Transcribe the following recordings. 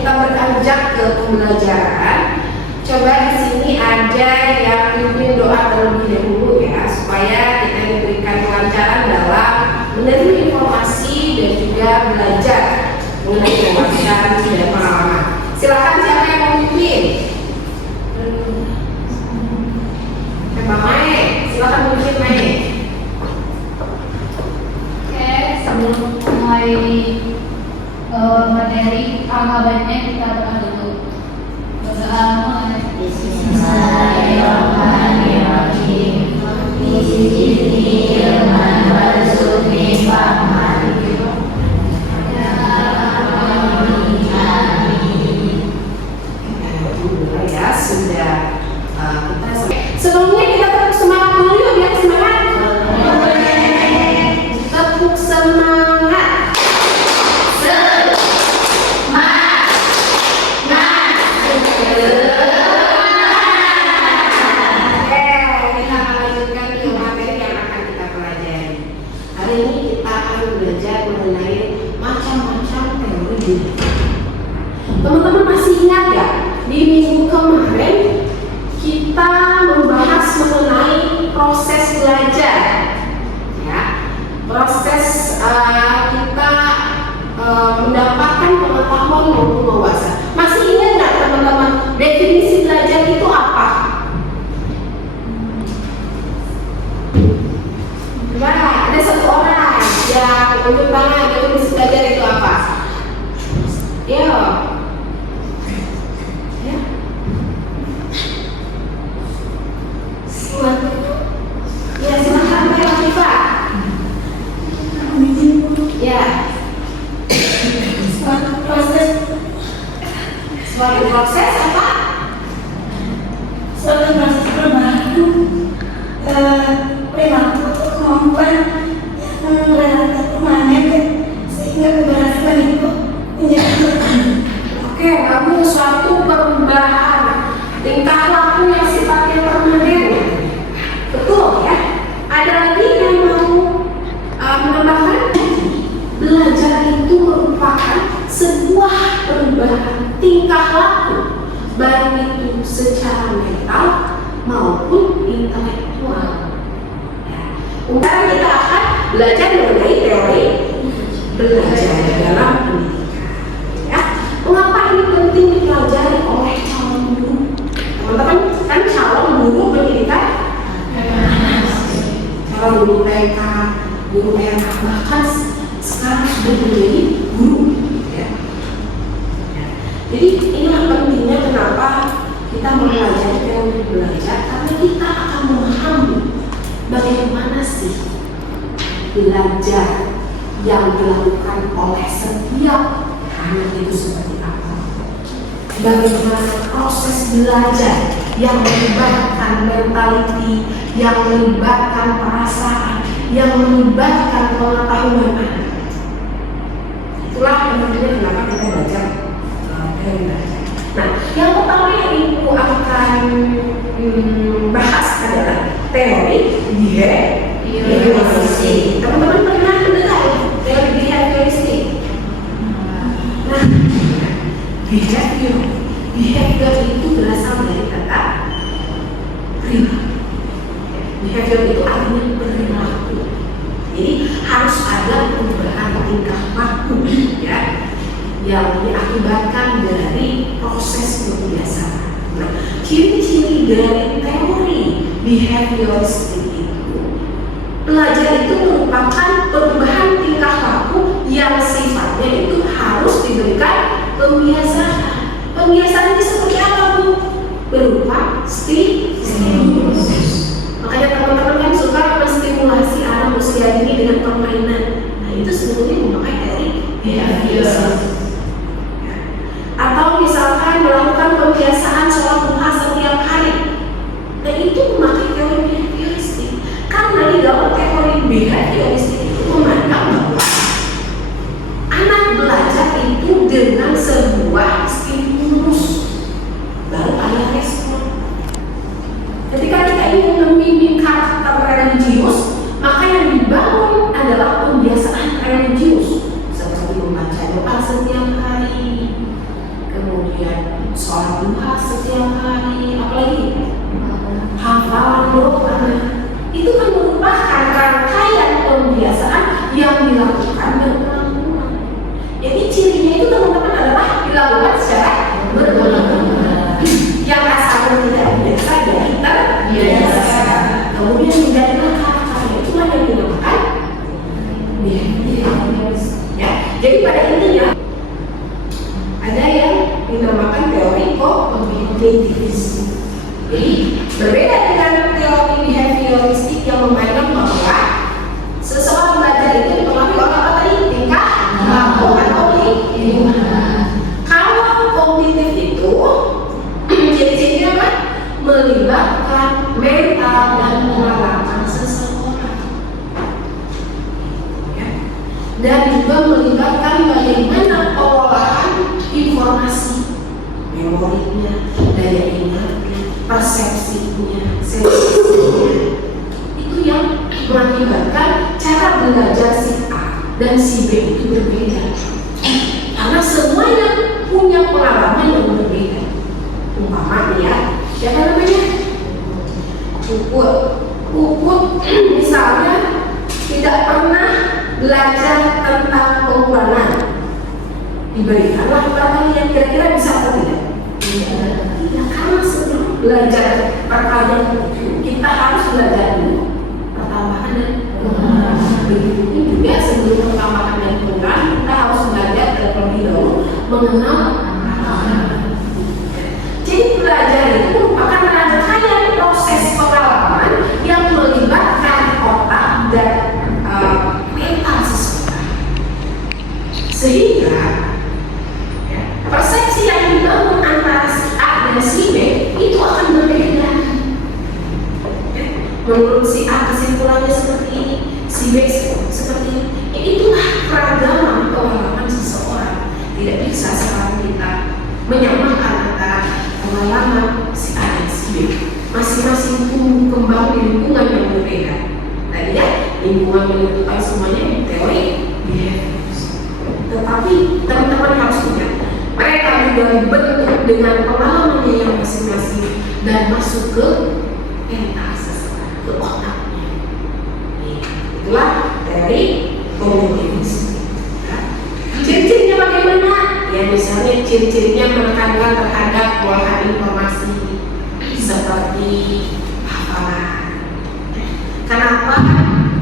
kita beranjak ke pembelajaran, coba di sini ada yang pimpin doa terlebih dahulu ya, supaya kita diberikan kelancaran dalam menerima informasi dan juga belajar mengenai wawasan dan pengalaman. Silakan siapa yang mau pimpin? Mbak Mae, silakan pimpin Mae. Oke, sebelum mulai materi pengalamannya kita doa dulu. Bismillahirrahmanirrahim. Bismillahirrahmanirrahim. Ya sudah sebelumnya kita tepuk semangat dulu yuk, biar semangat. Tepuk semangat. Teman-teman masih ingat ya, di minggu kemarin kita membahas mengenai proses belajar, ya, proses kita mendapatkan pengetahuan maupun wawasan. Masih ingat nggak teman-teman definisi belajar itu apa? Nah, ada satu orang yang unjuk tangan, definisi belajar itu apa? Ya. Ya, silakan Mbak Latifah. Ya. Suatu proses apa? Suatu proses perubahan perilaku atau kemampuan yang relatif permanen sehingga keberhasilan itu menjadi berkembang. Oke, kamu suatu perubahan tingkah laku yang sifatnya permanen. Betul ya. Ada lagi yang mau menambahkan? Belajar itu merupakan sebuah perubahan tingkah laku, baik itu secara mental maupun intelektual. Sekarang kita akan belajar mengenai teori belajar dalam pendidikan. Ya, mengapa ini penting dipelajari oleh calon guru? Teman-teman kan calon guru pendidikan, calon guru TK, guru TK, bahkan sekarang sudah menjadi guru. Ya. Jadi inilah pentingnya kenapa kita mempelajari teori belajar, karena kita akan memahami bagaimana sih belajar yang dilakukan oleh setiap anak itu seperti apa. Bagaimana proses belajar yang melibatkan mentality, yang melibatkan perasaan, yang melibatkan pengetahuan anak. Itulah pentingnya kenapa kita belajar teori belajar. Nah, yang pertama yang Ibu akan bahas adalah teori behavioristik. Teman-teman pernah mendengar teori behavioristik? Nah, behavior itu berasal dari kata perilaku. Behavior itu artinya perilaku. Jadi harus ada perubahan tingkah laku, ya, yang diakibatkan dari proses kebiasaan. Nah, ciri-ciri dari teori behavioristik itu, belajar itu merupakan perubahan tingkah laku yang sifatnya itu harus diberikan pembiasaan. Pembiasaan itu seperti apa, Bu? Berupa stimulus. Makanya teman-teman kan suka menstimulasi anak usia dini dengan permainan. Nah, itu sebenarnya memakai teori behavioristik. Atau misalkan melakukan pembiasaan sholat duha setiap hari. Dan itu memakai teori behavioristik. Karena di dalam teori behavioristik itu memandang bahwa anak belajar itu dengan sebuah stimulus baru ada respon. Ketika kita ingin membimbing karakter religius, maka yang dibangun adalah pembiasaan religius, seperti membaca doa setiap hari, duha setiap hari, apalagi hafalan doa. Itu kan merupakan rangkaian pembiasaan yang dilakukan berulang-ulang. Jadi cirinya itu teman-teman adalah dilakukan secara berulang-ulang. Yang asalnya tidak biasa ya kita biasa. Kemudian menjadilah kata-kata itulah yang dinamakan behaviors. Ya, jadi pada intinya ada yang dinamakan teori kognitivisme. Jadi berbeda dengan teori behavioristik yang memandang bahwa seseorang belajar itu dipengaruhi oleh apa tadi? Tingkah laku atau lingkungan. Kalau kognitif itu ciri-cirinya apa? Melibatkan mental dan pengalaman seseorang, ya. Dan juga melibatkan bagaimana pengolahan informasi, memorinya, daya ingatnya, persepsinya, sensasinya. Itu yang mengakibatkan cara belajar si A dan si B itu berbeda, karena semuanya punya pengalaman yang berbeda. Umpama ya, siapa namanya? Puput misalnya tidak pernah belajar tentang pengurangan, diberikanlah barang yang kira-kira bisa atau tidak? Tidak, karena sebelum belajar perkalian itu kita harus belajar dulu pertambahan dan pengurangan. Begitu juga sebelum pertambahan dan pengurangan kita harus belajar terlebih dahulu mengenal. Jadi belajar itu merupakan rangkaian proses pengalaman yang melibatkan otak dan mental seseorang, sehingga ya, persepsi yang dibangun antara si A dan si B itu akan berbeda. Ya, menurut si A kesimpulannya seperti ini, si B seperti ini. Ya, itulah keragaman pengalaman seseorang. Tidak bisa sekarang kita menyamakan antara pengalaman si A dan si B. Masing-masing tumbuh kembang di lingkungan yang berbeda. Tadi ya, lingkungan menentukan semuanya di teori behaviors. Tetapi teman-teman harus ingat, mereka juga dibentuk dengan pengalamannya yang masing-masing dan masuk ke mental seseorang, ke otaknya. Itulah teori kognitivisme. Ciri-cirinya bagaimana? Ya misalnya ciri-cirinya menekankan terhadap pengolahan informasi seperti hafalan. Kenapa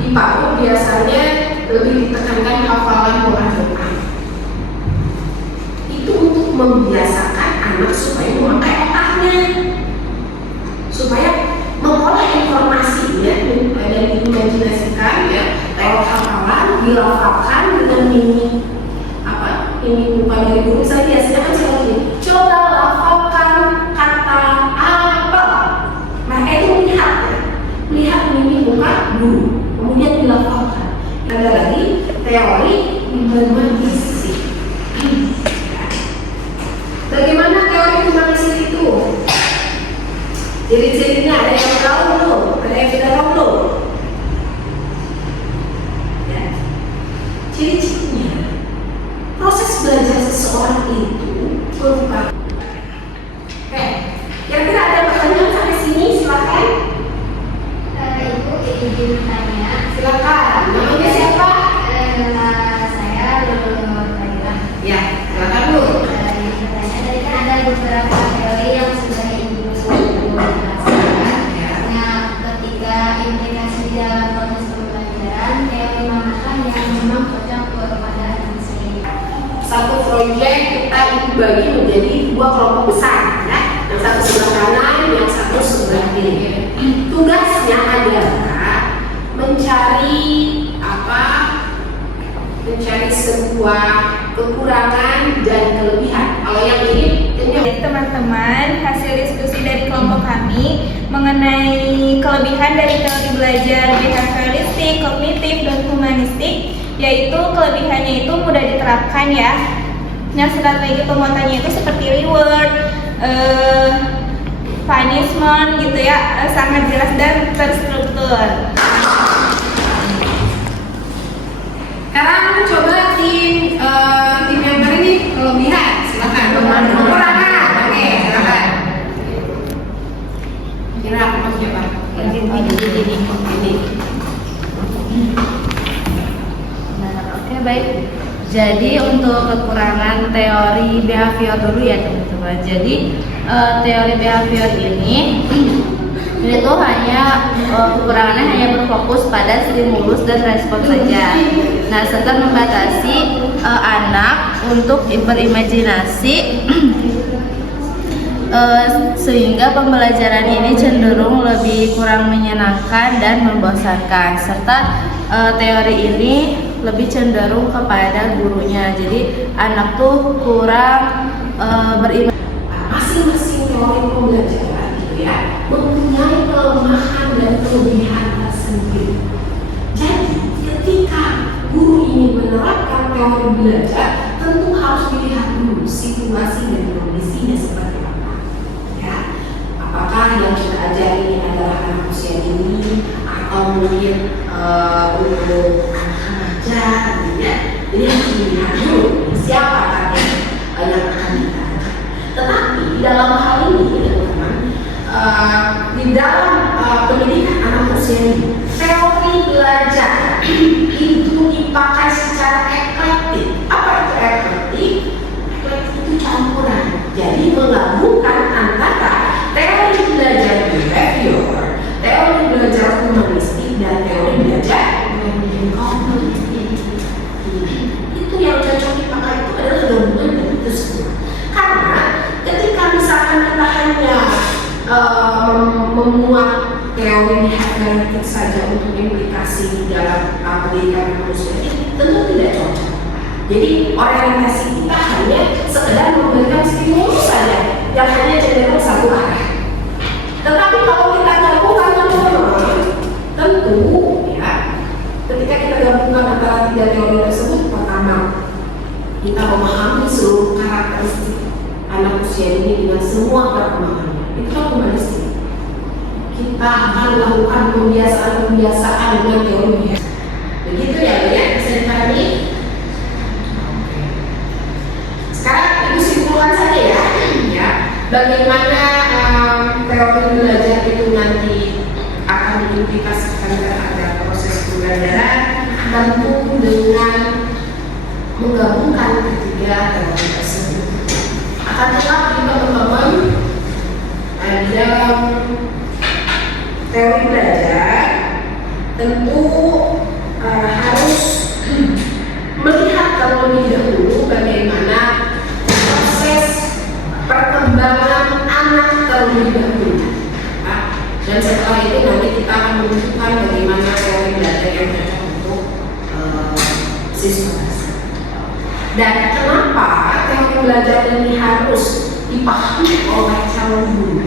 di PAUD biasanya lebih ditekankan hafalan doa-doa? Itu untuk membiasakan anak supaya memakai otaknya, supaya mengolah informasinya dan diimajinasikan ya lewat hafalan, dilafalkan dengan mimik. Ini bukan dari guru saya biasanya kan seperti ini. Coba lafalkan kata apa. Mereka itu melihat mimik muka guru, kemudian dilafalkan. Ada lagi teori humanistik. Bagaimana teori humanistik itu? Ciri-cirinya ada yang tahu belum? Ada yang sudah tahu belum? Ya. Ciri-cirinya proses belajar seseorang itu berupa. Oke, kira-kira ada pertanyaan sampai sini? Silakan. Ibu izin tanya. Silakan. Namanya siapa? Nama saya Lulu Nurhayati. Ya, silakan Bu. Izin tanya, tadi kan ada beberapa teori yang sudah Ibu jelaskan. Nah, ketika implikasi di dalam proses pembelajaran, teori manakah yang memang cocok kepada anak saya? Satu proyek kita dibagi menjadi dua kelompok besar, ya. Yang satu sebelah kanan, yang satu sebelah kiri. Tugasnya adalah mencari mencari sebuah kekurangan dan kelebihan. Kalau yang ini, Jadi teman-teman, hasil diskusi dari kelompok kami mengenai kelebihan dari teori belajar behavioristik, kognitif, dan humanistik, yaitu kelebihannya itu mudah diterapkan ya. Nah, strategi pemuatannya itu seperti reward, punishment gitu ya, sangat jelas dan terstruktur. sekarang coba tim member ini kelebihan, silakan. Kekurangan, oke, silakan. Jadi untuk kekurangan teori behavior dulu ya teman-teman. Jadi teori behavior ini tuh hanya kekurangannya hanya berfokus pada stimulus dan respon saja. Nah, serta membatasi anak untuk berimajinasi sehingga pembelajaran ini cenderung lebih kurang menyenangkan dan membosankan. Serta teori ini lebih cenderung kepada gurunya. Jadi anak tuh kurang berimajinasi. Masing-masing teori pembelajaran gitu ya mempunyai kelemahan dan kelebihan tersendiri. Jadi ketika guru ingin menerapkan teori belajar, tentu harus dilihat dulu situasi dan kondisinya seperti apa. Ya, apakah yang kita ajari adalah anak usia dini atau mungkin untuk anak remaja, gitu ya. Jadi harus dilihat dulu siapa yang akan kita ajak. Tetapi di dalam hal ini, teman-teman, di dalam pendidikan anak usia ini, teori belajar itu dipakai secara eklektik. Apa itu eklektik? Eklektik itu campuran. Jadi menggabungkan antara teori belajar behavior, teori belajar humanistik, dan teori belajar kognitif. Itu yang cocok dipakai itu adalah gabungan dari itu semua. Karena ketika misalkan kita hanya memuat teori behavioristik saja untuk implikasi di dalam pendidikan manusia ini tentu tidak cocok. Jadi orientasi kita hanya sekedar memberikan stimulus saja yang hanya cenderung satu arah. Tetapi kalau kita gabungkan teman-teman, tentu ya, ketika kita gabungkan antara tiga teori tersebut, pertama kita memahami seluruh karakteristik anak usia ini dengan semua perkembangannya. Itu kan humanistik. Kita akan melakukan pembiasaan dengan teori. Begitu ya, bisa dipahami? Sekarang ibu simpulkan saja ya, bagaimana teori belajar itu nanti akan diimplikasikan terhadap proses pembelajaran, tentu dengan menggabungkan ketiga teori tersebut. Akan tetapi teman-teman, di dalam teori belajar tentu harus melihat terlebih dahulu bagaimana proses perkembangan anak terlebih dahulu. Dan setelah itu nanti kita akan menentukan bagaimana teori belajar yang cocok untuk siswa. Dan kenapa teori belajar ini harus dipahami oleh calon guru?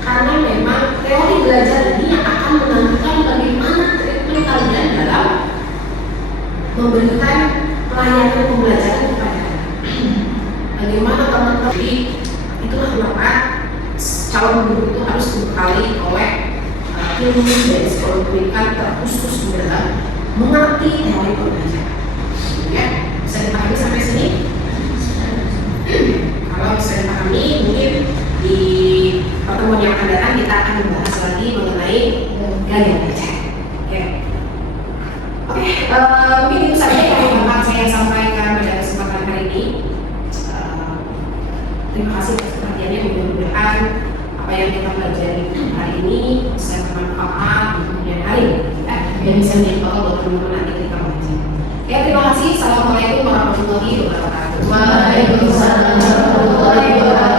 Karena memang teori belajar ini akan menentukan bagaimana treatment kalian dalam memberikan pelayanan pembelajaran kepada anak. Bagaimana teman-teman? Jadi itulah kenapa calon guru itu harus dibekali oleh ilmu dari sekolah pendidikan terkhusus dalam mengerti teori pembelajaran. Ya, bisa dipahami sampai sini? Kalau bisa dipahami, mungkin di pertemuan yang akan datang kita akan membahas lagi mengenai gaya belajar. Oke, mungkin itu saja yang dapat saya sampaikan pada kesempatan hari ini. Terima kasih atas perhatiannya. Mudah-mudahan apa yang kita pelajari hari ini bisa bermanfaat di kemudian hari dan bisa menjadi bekal buat teman-teman nanti ketika belajar. Terima kasih. Assalamualaikum warahmatullahi wabarakatuh. Waalaikumsalam warahmatullahi wabarakatuh.